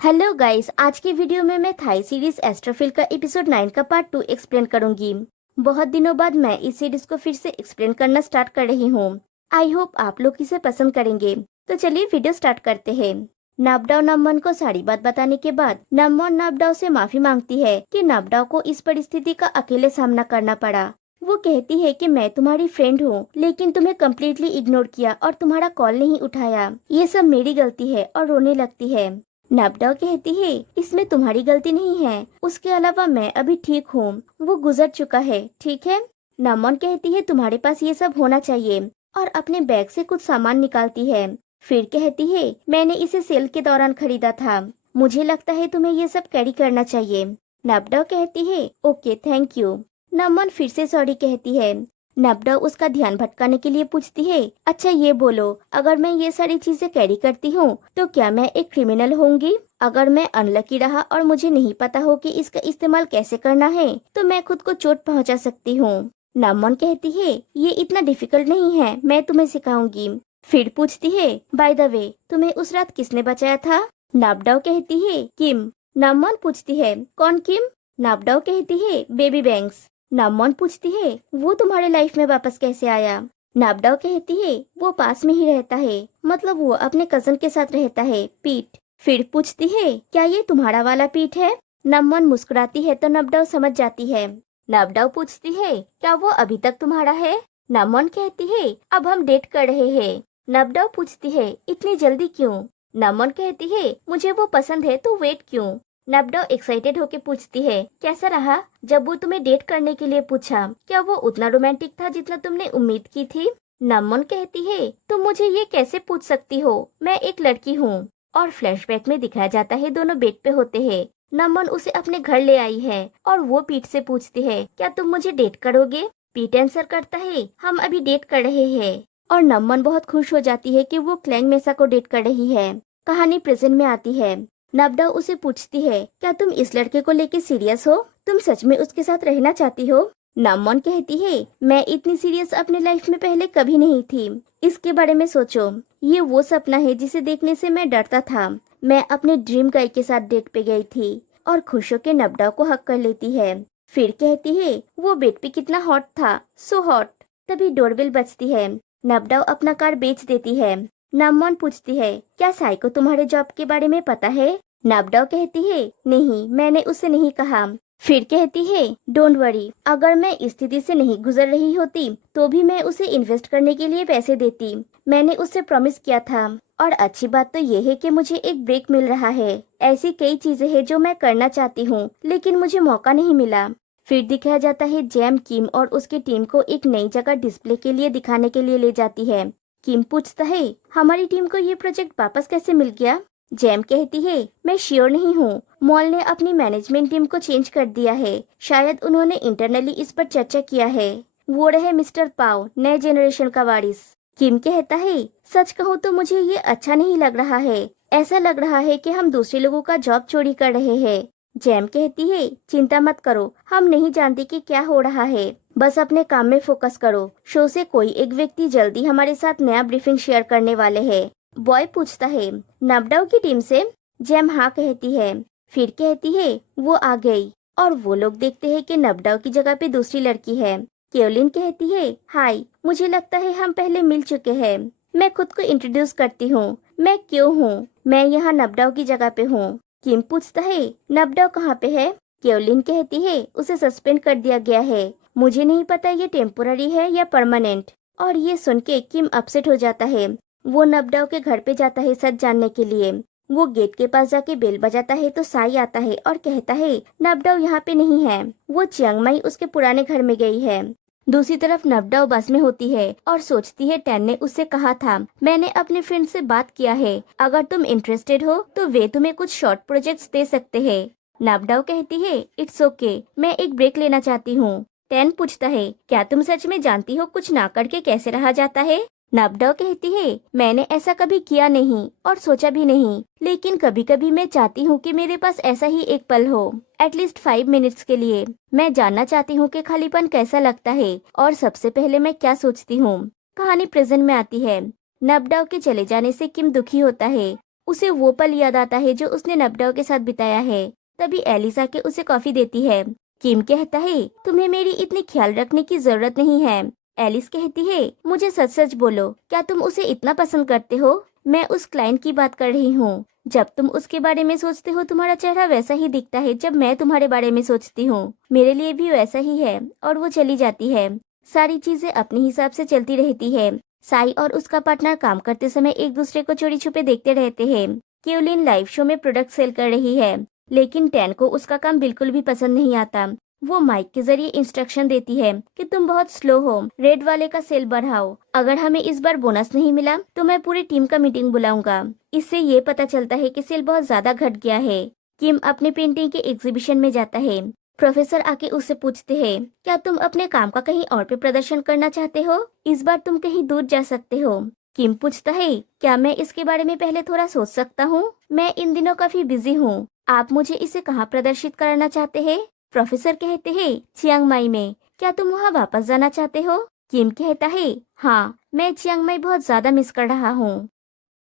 Hello guys, आज के video में मैं थाई सीरीज एस्ट्रोफिल का एपिसोड 9 का पार्ट 2 एक्सप्लेन करूंगी। बहुत दिनों बाद मैं इस सीरीज को फिर से एक्सप्लेन करना स्टार्ट कर रही हूँ। आई होप आप लोग इसे पसंद करेंगे। तो चलिए वीडियो स्टार्ट करते हैं। नाबडाओ नमवन को सारी बात बताने के बाद नमवन नाबडाओ से माफी मांगती है कि नाबडाओ को इस परिस्थिति का अकेले सामना करना पड़ा। वो कहती है कि मैं तुम्हारी फ्रेंड हूँ, लेकिन तुम्हें कम्प्लीटली इग्नोर किया और तुम्हारा कॉल नहीं उठाया। ये सब मेरी गलती है और रोने लगती है। नाबडाओ कहती है इसमें तुम्हारी गलती नहीं है, उसके अलावा मैं अभी ठीक हूँ, वो गुजर चुका है, ठीक है। नामन कहती है तुम्हारे पास ये सब होना चाहिए और अपने बैग से कुछ सामान निकालती है। फिर कहती है मैंने इसे सेल के दौरान खरीदा था, मुझे लगता है तुम्हें ये सब कैरी करना चाहिए। नाबडाओ कहती है ओके थैंक यू। नमन फिर से सॉरी कहती है। नाबडाओ उसका ध्यान भटकाने के लिए पूछती है अच्छा ये बोलो, अगर मैं ये सारी चीजें कैरी करती हूँ तो क्या मैं एक क्रिमिनल होंगी? अगर मैं अनलकी रहा और मुझे नहीं पता हो कि इसका इस्तेमाल कैसे करना है तो मैं खुद को चोट पहुँचा सकती हूँ। नामन कहती है ये इतना डिफिकल्ट नहीं है, मैं तुम्हें सिखाऊंगी। फिर पूछती है बाय द वे तुम्हें उस रात किसने बचाया था? नाबडाओ कहती है किम। नामन पूछती है कौन किम? नाबडाओ कहती है बेबी बैंक्स। नामन पूछती है वो तुम्हारे लाइफ में वापस कैसे आया? नाबडाओ कहती है वो पास में ही रहता है, मतलब वो अपने कजन के साथ रहता है, पीट। फिर पूछती है क्या ये तुम्हारा वाला पीट है? नामन मुस्कुराती है तो नाबडाओ समझ जाती है। नाबडाओ पूछती है क्या वो अभी तक तुम्हारा है? नामन कहती है अब हम डेट कर रहे हैं। नाबडाओ पूछती है इतनी जल्दी क्यों? नामन कहती है मुझे वो पसंद है तो वेट क्यों? नाबडाओ एक्साइटेड होके पूछती है कैसा रहा जब वो तुम्हें डेट करने के लिए पूछा, क्या वो उतना रोमांटिक था जितना तुमने उम्मीद की थी? नामन कहती है तुम मुझे ये कैसे पूछ सकती हो, मैं एक लड़की हूँ। और फ्लैशबैक में दिखाया जाता है दोनों बेड पे होते हैं। नमन उसे अपने घर ले आई है और वो पीट से पूछती है क्या तुम मुझे डेट करोगे? पीट आंसर करता है हम अभी डेट कर रहे हैं। और नमन बहुत खुश हो जाती है कि वो क्लैंग मेसा को डेट कर रही है। कहानी प्रेजेंट में आती है। नाबडाओ उसे पूछती है क्या तुम इस लड़के को लेके सीरियस हो, तुम सच में उसके साथ रहना चाहती हो? नामन कहती है मैं इतनी सीरियस अपने लाइफ में पहले कभी नहीं थी, इसके बारे में सोचो, ये वो सपना है जिसे देखने से मैं डरता था। मैं अपने ड्रीम गाय के साथ डेट पे गई थी। और खुश होकर नाबडाओ को हक कर लेती है। फिर कहती है वो बेड पे कितना हॉट था, सो हॉट। तभी डोरबेल बजती है। नाबडाओ अपना कार बेच देती है। नामन पूछती है क्या साई को तुम्हारे जॉब के बारे में पता है? नाबडाओ कहती है नहीं, मैंने उसे नहीं कहा। फिर कहती है डोंट वरी, अगर मैं इस स्थिति से नहीं गुजर रही होती तो भी मैं उसे इन्वेस्ट करने के लिए पैसे देती, मैंने उससे प्रॉमिस किया था। और अच्छी बात तो ये है कि मुझे एक ब्रेक मिल रहा है। ऐसी कई चीजें हैं जो मैं करना चाहती हूँ लेकिन मुझे मौका नहीं मिला। फिर दिखाया जाता है जैम किम और उसकी टीम को एक नई जगह डिस्प्ले के लिए दिखाने के लिए ले जाती है। किम पूछता है हमारी टीम को ये प्रोजेक्ट वापस कैसे मिल गया? जैम कहती है मैं श्योर नहीं हूँ, मॉल ने अपनी मैनेजमेंट टीम को चेंज कर दिया है, शायद उन्होंने इंटरनली इस पर चर्चा किया है। वो रहे मिस्टर पाव, नए जनरेशन का वारिस। किम कहता है सच कहूँ तो मुझे ये अच्छा नहीं लग रहा है, ऐसा लग रहा है कि हम दूसरे लोगों का जॉब चोरी कर रहे हैं। जैम कहती है चिंता मत करो, हम नहीं जानते कि क्या हो रहा है, बस अपने काम में फोकस करो। शो से कोई एक व्यक्ति जल्दी हमारे साथ नया ब्रीफिंग शेयर करने वाले हैं। बॉय पूछता है नाबडाओ की टीम से? जैम हाँ कहती है। फिर कहती है वो आ गई। और वो लोग देखते हैं कि नाबडाओ की जगह पे दूसरी लड़की है। केओलिन कहती है हाय, मुझे लगता है हम पहले मिल चुके हैं। मैं खुद को इंट्रोड्यूस करती हूँ, मैं क्यों हूँ, मैं यहाँ नाबडाओ की जगह पे हूँ। किम पूछता है नाबडाओ कहाँ पे है? केओलिन कहती है उसे सस्पेंड कर दिया गया है, मुझे नहीं पता ये टेम्पोररी है या परमानेंट। और ये सुन के किम अपसेट हो जाता है। वो नाबडाओ के घर पे जाता है सच जानने के लिए। वो गेट के पास जाके बेल बजाता है तो साई आता है और कहता है नाबडाओ यहाँ पे नहीं है, वो चियांग माई उसके पुराने घर में गई है। दूसरी तरफ नाबडाओ बस में होती है और सोचती है टैन ने उससे कहा था मैंने अपने फ्रेंड से बात किया है, अगर तुम इंटरेस्टेड हो तो वे तुम्हें कुछ शॉर्ट प्रोजेक्ट्स दे सकते हैं। नाबडाओ कहती है इट्स ओके, मैं एक ब्रेक लेना चाहती हूँ। टैन पूछता है क्या तुम सच में जानती हो कुछ ना करके कैसे रहा जाता है? नाबडाओ कहती है मैंने ऐसा कभी किया नहीं और सोचा भी नहीं, लेकिन कभी कभी मैं चाहती हूँ कि मेरे पास ऐसा ही एक पल हो, एटलीस्ट 5 मिनट्स के लिए। मैं जानना चाहती हूँ कि खालीपन कैसा लगता है और सबसे पहले मैं क्या सोचती हूँ। कहानी प्रेजेंट में आती है। नाबडाओ के चले जाने से किम दुखी होता है। उसे वो पल याद आता है जो उसने नबडाओ के साथ बिताया है। तभी एलिस आके उसे कॉफी देती है। किम कहता है तुम्हें मेरी इतनी ख्याल रखने की जरूरत नहीं है। एलिस कहती है मुझे सच सच बोलो, क्या तुम उसे इतना पसंद करते हो? मैं उस क्लाइंट की बात कर रही हूँ। जब तुम उसके बारे में सोचते हो तुम्हारा चेहरा वैसा ही दिखता है जब मैं तुम्हारे बारे में सोचती हूँ। मेरे लिए भी वैसा ही है। और वो चली जाती है। सारी चीजें अपने हिसाब से चलती रहती है। साई और उसका पार्टनर काम करते समय एक दूसरे को चोरी छुपे देखते रहते हैं। केवलिन लाइव शो में प्रोडक्ट सेल कर रही है, लेकिन टैन को उसका काम बिल्कुल भी पसंद नहीं आता। वो माइक के जरिए इंस्ट्रक्शन देती है कि तुम बहुत स्लो हो, रेड वाले का सेल बढ़ाओ। अगर हमें इस बार बोनस नहीं मिला तो मैं पूरी टीम का मीटिंग बुलाऊंगा। इससे ये पता चलता है कि सेल बहुत ज्यादा घट गया है। किम अपने पेंटिंग के एग्जीबिशन में जाता है। प्रोफेसर आके उससे पूछते हैं क्या तुम अपने काम का कहीं और पे प्रदर्शन करना चाहते हो? इस बार तुम कहीं दूर जा सकते हो। किम पूछता है क्या मैं इसके बारे में पहले थोड़ा सोच सकता हूँ? मैं इन दिनों काफी बिजी हूँ। आप मुझे इसे कहाँ प्रदर्शित कराना चाहते हैं? प्रोफेसर कहते हैं चियांग माई में। क्या तुम वहाँ वापस जाना चाहते हो? किम कहता है हाँ, मैं चियांग माई बहुत ज्यादा मिस कर रहा हूँ।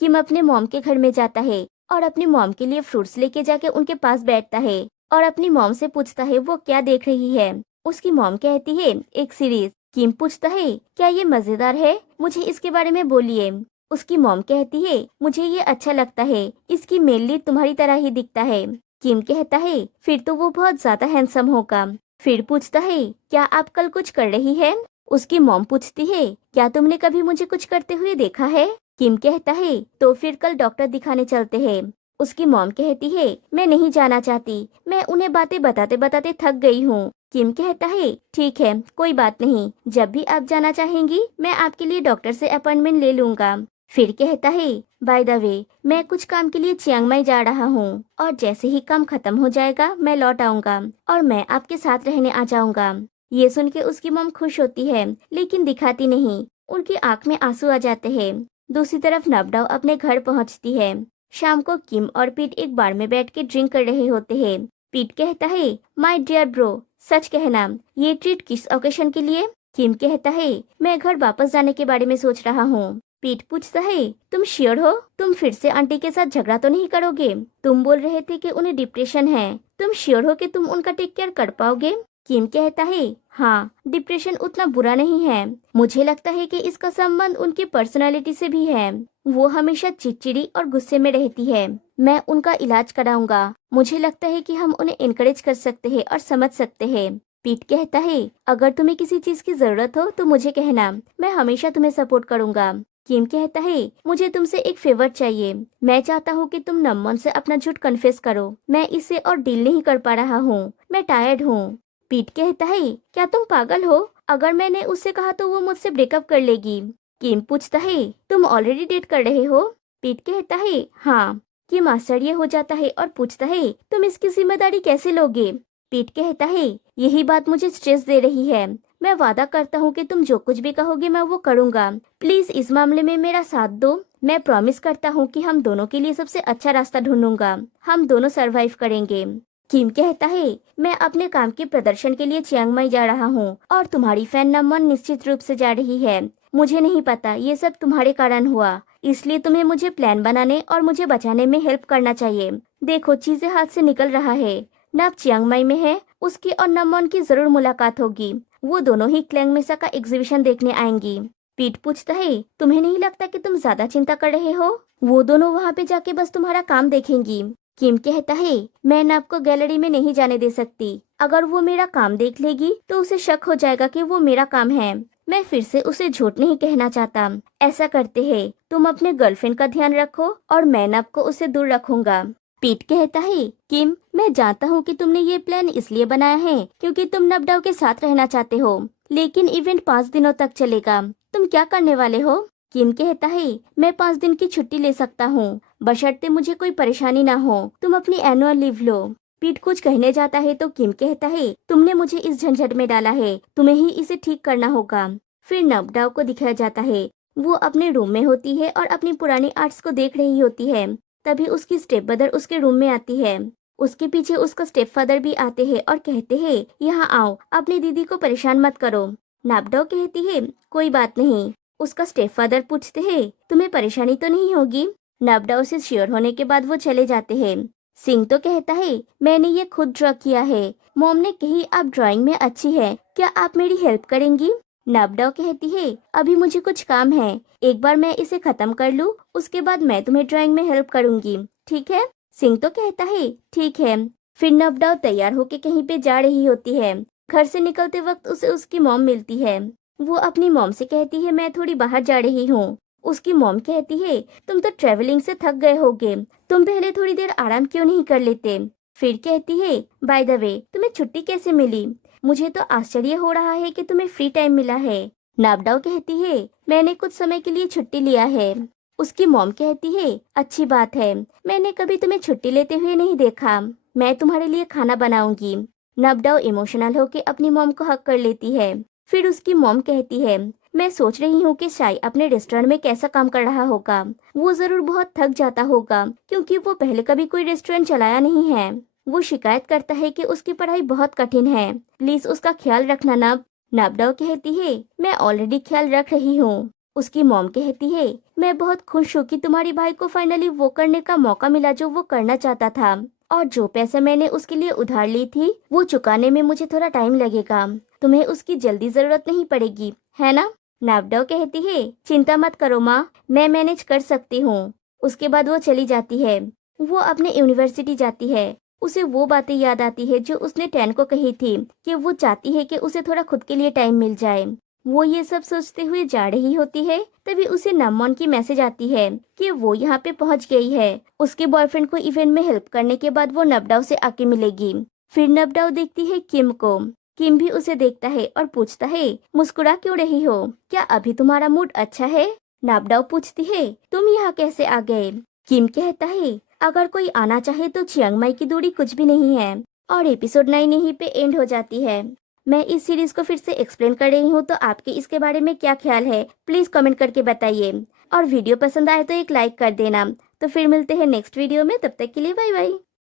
किम अपने मॉम के घर में जाता है और अपनी मॉम के लिए फ्रूट्स लेके जाके उनके पास बैठता है और अपनी मॉम से पूछता है वो क्या देख रही है। उसकी मॉम कहती है एक सीरीज। किम पूछता है क्या ये मजेदार है? मुझे इसके बारे में बोलिए। उसकी मॉम कहती है मुझे ये अच्छा लगता है, इसकी मेल लीड तुम्हारी तरह ही दिखता है। किम कहता है फिर तो वो बहुत ज्यादा हैंडसम होगा। फिर पूछता है क्या आप कल कुछ कर रही है? उसकी मॉम पूछती है क्या तुमने कभी मुझे कुछ करते हुए देखा है? किम कहता है तो फिर कल डॉक्टर दिखाने चलते हैं। उसकी मॉम कहती है मैं नहीं जाना चाहती, मैं उन्हें बातें बताते बताते थक गई हूँ। किम कहता है ठीक है, कोई बात नहीं, जब भी आप जाना चाहेंगी मैं आपके लिए डॉक्टर से अपॉइंटमेंट ले लूंगा। फिर कहता है बाय द वे मैं कुछ काम के लिए चियांग माई जा रहा हूँ और जैसे ही काम खत्म हो जाएगा मैं लौट आऊंगा और मैं आपके साथ रहने आ जाऊंगा। ये सुन के उसकी मॉम खुश होती है लेकिन दिखाती नहीं। उनकी आंख में आंसू आ जाते हैं। दूसरी तरफ नबडाओ अपने घर पहुंचती है। शाम को किम और पीट एक बार में बैठ के ड्रिंक कर रहे होते हैं। पीट कहता है माय डियर ब्रो, सच कहना ये ट्रीट किस ओकेशन के लिए? किम कहता है मैं घर वापस जाने के बारे में सोच रहा हूँ। पीट पूछता है तुम श्योर हो? तुम फिर से आंटी के साथ झगड़ा तो नहीं करोगे? तुम बोल रहे थे कि उन्हें डिप्रेशन है, तुम श्योर हो कि तुम उनका टेक केयर कर पाओगे? किम कहता है हाँ, डिप्रेशन उतना बुरा नहीं है। मुझे लगता है कि इसका संबंध उनकी पर्सनालिटी से भी है। वो हमेशा चिड़चिड़ी और गुस्से में रहती है। मैं उनका इलाज कराऊंगा। मुझे लगता है कि हम उन्हें इनकरेज कर सकते हैं और समझ सकते हैं। पीट कहता है अगर तुम्हें किसी चीज की जरूरत हो तो मुझे कहना, मैं हमेशा तुम्हें सपोर्ट करूंगा। किम कहता है मुझे तुमसे एक फेवर चाहिए। मैं चाहता हूँ कि तुम नमन से अपना झूठ कन्फेस करो। मैं इसे और डील नहीं कर पा रहा हूँ, मैं टायर्ड हूँ। पीट कहता है क्या तुम पागल हो? अगर मैंने उससे कहा तो वो मुझसे ब्रेकअप कर लेगी। किम पूछता है तुम ऑलरेडी डेट कर रहे हो? पीट कहता है हाँ। किम आश्चर्य हो जाता है और पूछता है तुम इसकी जिम्मेदारी कैसे लोगे? पीट कहता है यही बात मुझे स्ट्रेस दे रही है। मैं वादा करता हूँ कि तुम जो कुछ भी कहोगे मैं वो करूँगा। प्लीज इस मामले में मेरा साथ दो। मैं प्रॉमिस करता हूँ कि हम दोनों के लिए सबसे अच्छा रास्ता ढूंढूंगा। हम दोनों सरवाइव करेंगे। किम कहता है मैं अपने काम के प्रदर्शन के लिए चियांग माई जा रहा हूँ और तुम्हारी फैन नमन निश्चित रूप से जा रही है। मुझे नहीं पता ये सब तुम्हारे कारण हुआ, इसलिए तुम्हें मुझे प्लान बनाने और मुझे बचाने में हेल्प करना चाहिए। देखो चीजें हाथ से निकल रहा है। नब चियांग माई में है, उसकी और नमन की जरूर मुलाकात होगी। वो दोनों ही क्लैंग मेसा का एग्जीबिशन देखने आएंगी। पीट पूछता है तुम्हें नहीं लगता कि तुम ज्यादा चिंता कर रहे हो? वो दोनों वहाँ पे जाके बस तुम्हारा काम देखेंगी। किम कहता है मैं नब को गैलरी में नहीं जाने दे सकती। अगर वो मेरा काम देख लेगी तो उसे शक हो जाएगा कि वो मेरा काम है। मैं फिर से उसे झूठ नहीं कहना चाहता। ऐसा करते हैं तुम अपने गर्लफ्रेंड का ध्यान रखो और मैं नब को उससे दूर रखूंगा। पीट कहता है किम मैं जानता हूँ कि तुमने ये प्लान इसलिए बनाया है क्योंकि तुम नबडाओ के साथ रहना चाहते हो, लेकिन इवेंट 5 दिनों तक चलेगा। तुम क्या करने वाले हो? किम कहता है मैं 5 दिन की छुट्टी ले सकता हूँ, बशर्ते मुझे कोई परेशानी ना हो। तुम अपनी एनुअल लीव लो। पीट कुछ कहने जाता है तो किम कहता है तुमने मुझे इस झंझट में डाला है, तुम्हें ही इसे ठीक करना होगा। फिर नबडाओ को दिखाया जाता है। वो अपने रूम में होती है और अपनी पुरानी आर्ट्स को देख रही होती है। तभी उसकी स्टेप ब्रदर उसके रूम में आती है। उसके पीछे उसका स्टेप फादर भी आते हैं और कहते हैं यहाँ आओ, अपनी दीदी को परेशान मत करो। नाबडाओ कहती है कोई बात नहीं। उसका स्टेप फादर पूछते हैं तुम्हें परेशानी तो नहीं होगी? नबडा उसे श्योर होने के बाद वो चले जाते हैं। सिंह तो कहता है मैंने ये खुद ड्रॉ किया है। मॉम ने कही आप ड्राइंग में अच्छी है, क्या आप मेरी हेल्प करेंगी? नबडा कहती है अभी मुझे कुछ काम है, एक बार मैं इसे खत्म कर लूँ, उसके बाद मैं तुम्हें ड्राइंग में हेल्प करूंगी, ठीक है? सिंह तो कहता है ठीक है। फिर नबडा तैयार होके कहीं पे जा रही होती है। घर से निकलते वक्त उसे उसकी मॉम मिलती है। वो अपनी मॉम से कहती है मैं थोड़ी बाहर जा रही हूँ। उसकी मॉम कहती है तुम तो ट्रेवलिंग से थक गए होगे, तुम पहले थोड़ी देर आराम क्यों नहीं कर लेते? फिर कहती है बाय द वे तुम्हें छुट्टी कैसे मिली? मुझे तो आश्चर्य हो रहा है कि तुम्हें फ्री टाइम मिला है। नाबडाओ कहती है मैंने कुछ समय के लिए छुट्टी लिया है। उसकी मॉम कहती है अच्छी बात है, मैंने कभी तुम्हें छुट्टी लेते हुए नहीं देखा, मैं तुम्हारे लिए खाना बनाऊंगी। नाबडाओ इमोशनल होकर अपनी मॉम को हक कर लेती है। फिर उसकी मॉम कहती है मैं सोच रही हूँ कि शाई अपने रेस्टोरेंट में कैसा काम कर रहा होगा, वो जरूर बहुत थक जाता होगा क्योंकि वो पहले कभी कोई रेस्टोरेंट चलाया नहीं है। वो शिकायत करता है कि उसकी पढ़ाई बहुत कठिन है, प्लीज उसका ख्याल रखना नब। नबडाओ कहती है मैं ऑलरेडी ख्याल रख रही हूँ। उसकी मॉम कहती है मैं बहुत खुश हूँ कि तुम्हारे भाई को फाइनली वो करने का मौका मिला जो वो करना चाहता था, और जो पैसे मैंने उसके लिए उधार ली थी वो चुकाने में मुझे थोड़ा टाइम लगेगा, तुम्हें उसकी जल्दी जरूरत नहीं पड़ेगी, है ना? नाबडाओ कहती है चिंता मत करो माँ, मैं मैनेज कर सकती हूँ। उसके बाद वो चली जाती है। वो अपने यूनिवर्सिटी जाती है। उसे वो बातें याद आती है जो उसने टैन को कही थी कि वो चाहती है कि उसे थोड़ा खुद के लिए टाइम मिल जाए। वो ये सब सोचते हुए जा रही होती है, तभी उसे नमोन की मैसेज आती है कि वो यहाँ पे पहुँच गई है। उसके बॉयफ्रेंड को इवेंट में हेल्प करने के बाद वो नबडाओ से आके मिलेगी। फिर नबडाओ देखती है किम को। किम भी उसे देखता है और पूछता है मुस्कुरा क्यों रही हो, क्या अभी तुम्हारा मूड अच्छा है? नाबडाओ पूछती है तुम यहाँ कैसे आ गए? किम कहता है अगर कोई आना चाहे तो चियांग माई की दूरी कुछ भी नहीं है। और एपिसोड 9 यहीं पे एंड हो जाती है। मैं इस सीरीज को फिर से एक्सप्लेन कर रही हूँ, तो आपके इसके बारे में क्या ख्याल है प्लीज कमेंट करके बताइए। और वीडियो पसंद आए तो एक लाइक कर देना। तो फिर मिलते हैं नेक्स्ट वीडियो में, तब तक के लिए बाय बाय।